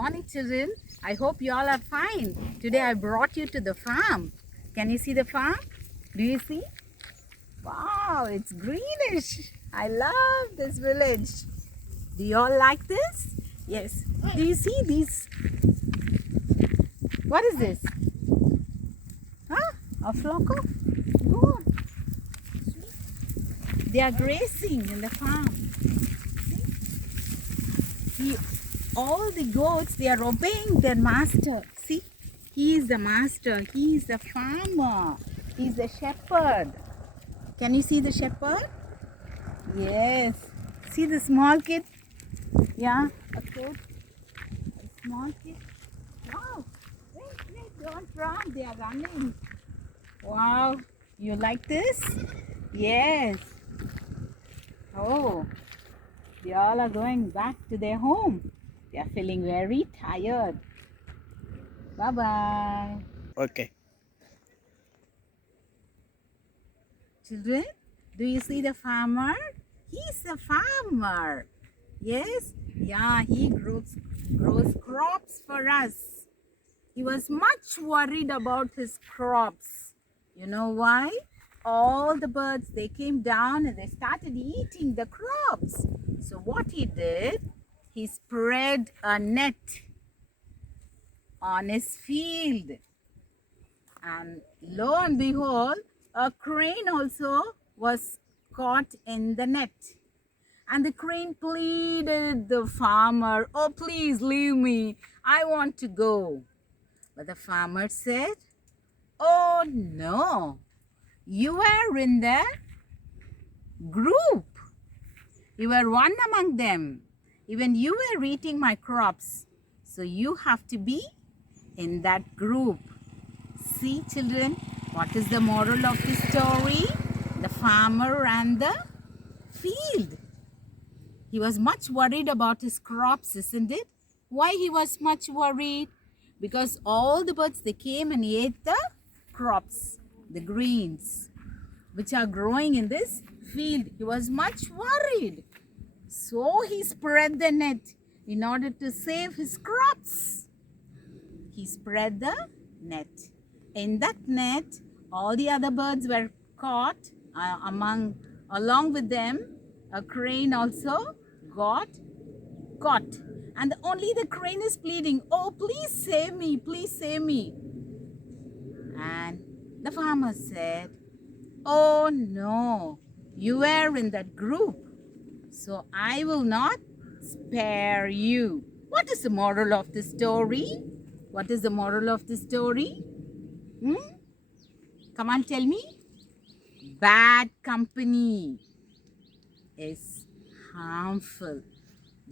morning, children. I hope you all are fine. Today I brought you to the farm. Can you see the farm? Do you see? Wow, it's greenish. I love this village. Do you all like this? Yes. Do you see these? What is this? Huh? A flock of goat. They are grazing in the farm. See, all the goats, they are obeying their master. See, he is the master. He is the farmer. He is the shepherd. Can you see the shepherd? Yes. See the small kid? Yeah, a goat. A small kid. Wow. Wait, don't run. They are running. Wow. You like this? Yes. Oh, they all are going back to their home. They are feeling very tired. Bye-bye. Okay. Children, do you see the farmer? He's a farmer. Yes? Yeah, he grows crops for us. He was much worried about his crops. You know why? All the birds, they came down and they started eating the crops. So what he did, he spread a net on his field. And lo and behold, a crane also was caught in the net. And the crane pleaded the farmer, "Oh, please leave me. I want to go." But the farmer said, "Oh, no. You are in the group. You are one among them. Even you were eating my crops. So you have to be in that group." See, children, what is the moral of the story? The farmer and the field. He was much worried about his crops, isn't it? Why he was much worried? Because all the birds, they came and ate the crops, the greens, which are growing in this field. He was much worried. So he spread the net in order to save his crops. He spread the net. In that net, all the other birds were caught along with them. A crane also got caught. And only the crane is pleading, "Oh, please save me, please save me." And the farmer said, "Oh no, you were in that group, so I will not spare you." What is the moral of the story? What is the moral of the story? Come on, tell me. Bad company is harmful.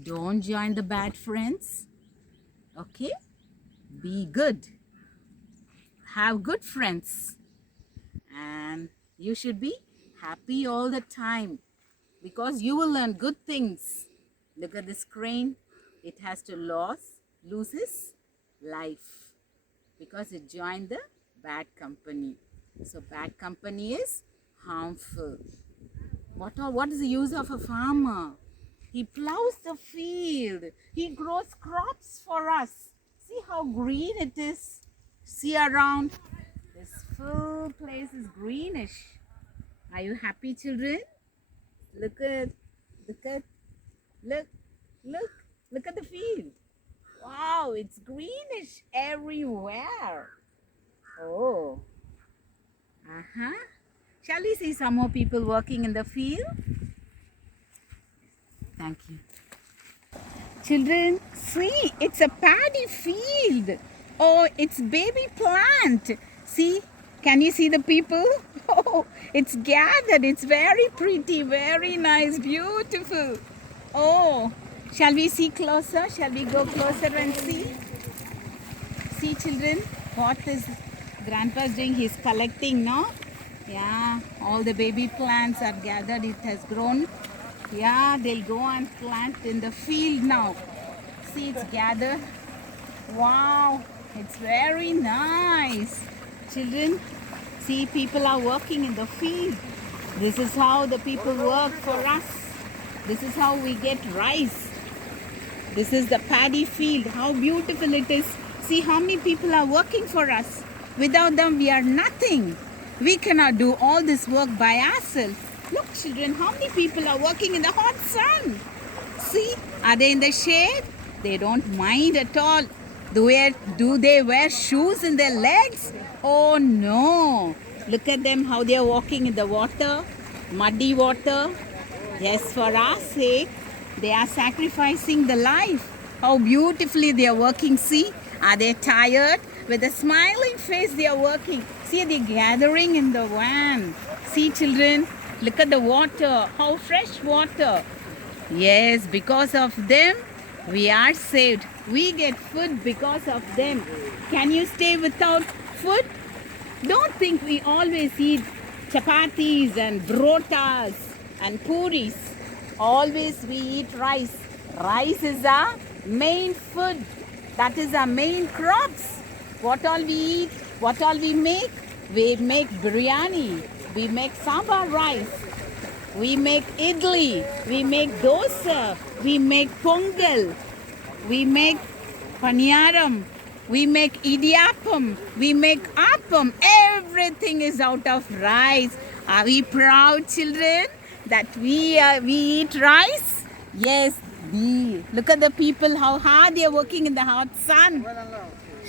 Don't join the bad friends. Okay? Be good. Have good friends. And you should be happy all the time because you will learn good things. Look at this crane. It has to lose his life because it joined the bad company. So bad company is harmful. What is the use of a farmer? He plows the field. He grows crops for us. See how green it is. See around. This full place is greenish. Are you happy, children? Look at the field. Wow, it's greenish everywhere. Oh. Shall we see some more people working in the field? Thank you. Children, see, it's a paddy field. Oh, it's baby plant. See, can you see the people? Oh, it's gathered. It's very pretty, very nice, beautiful. Oh, shall we see closer? Shall we go closer and see? See, children, what is Grandpa's doing? He's collecting, no? Yeah, all the baby plants are gathered. It has grown. Yeah, they'll go and plant in the field now. See, it's gathered. Wow, it's very nice. Children, see, people are working in the field. This is how the people work for us. This is how we get rice. This is the paddy field. How beautiful it is. See how many people are working for us. Without them, we are nothing. We cannot do all this work by ourselves. Look, children, how many people are working in the hot sun? See, are they in the shade? They don't mind at all. Do they wear shoes in their legs? Oh no. Look at them, how they are walking in the water, muddy water. Yes, for our sake, they are sacrificing the life. How beautifully they are working. See, are they tired? With a smiling face, they are working. See, they're gathering in the van. See, children, look at the water. How fresh water. Yes, because of them, we are saved. We get food because of them. Can you stay without food? Don't think we always eat chapatis and brotas and puris. Always we eat rice. Rice is our main food. That is our main crops. What all we eat, what all we make? We make biryani. We make sambar rice. We make idli. We make dosa. We make pongal. We make paniyaram. We make idiyappam. We make appam. Everything is out of rice. Are we proud, children, that we eat rice? Yes, we. Look at the people, how hard they are working in the hot sun.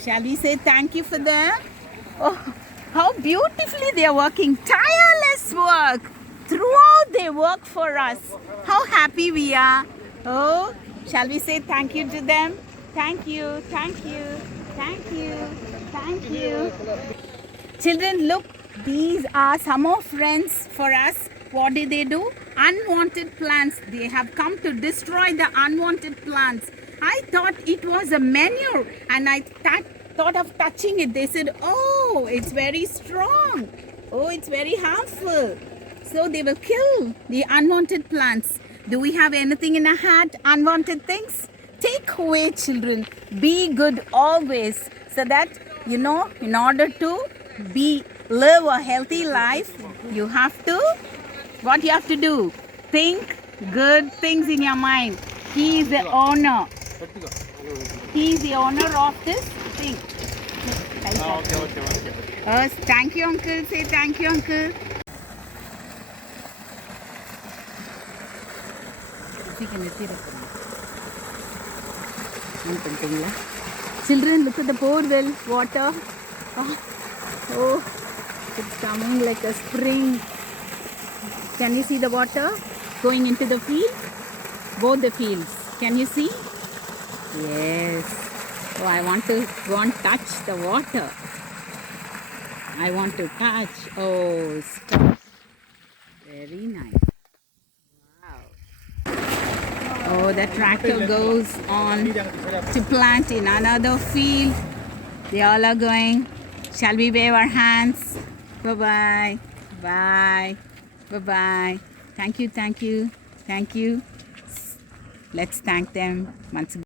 Shall we say thank you for them? Oh, how beautifully they are working. Tireless work. Throughout they work for us. How happy we are. Oh, shall we say thank you to them? Thank you, thank you, thank you, thank you. Children, look, these are some of friends for us. What do? Unwanted plants. They have come to destroy the unwanted plants. I thought it was a manure and I thought of touching it. They said, oh, it's very strong. Oh, it's very harmful. So they will kill the unwanted plants. Do we have anything in our heart? Unwanted things? Take away, children. Be good always. So that, in order to live a healthy life, you have to, what you have to do? Think good things in your mind. He is the owner. He is the owner of this thing. Okay. Thank you, uncle. Say thank you, uncle. Children, look at the borewell water. Oh, it's coming like a spring. Can you see the water going into the field? Both the fields. Can you see? Yes. Oh, I want to touch the water. I want to touch. Oh, stop. Very nice. Oh, the tractor goes on to plant in another field. They all are going. Shall we wave our hands? Bye-bye. Bye. Bye-bye. Thank you, thank you, thank you. Let's thank them once again.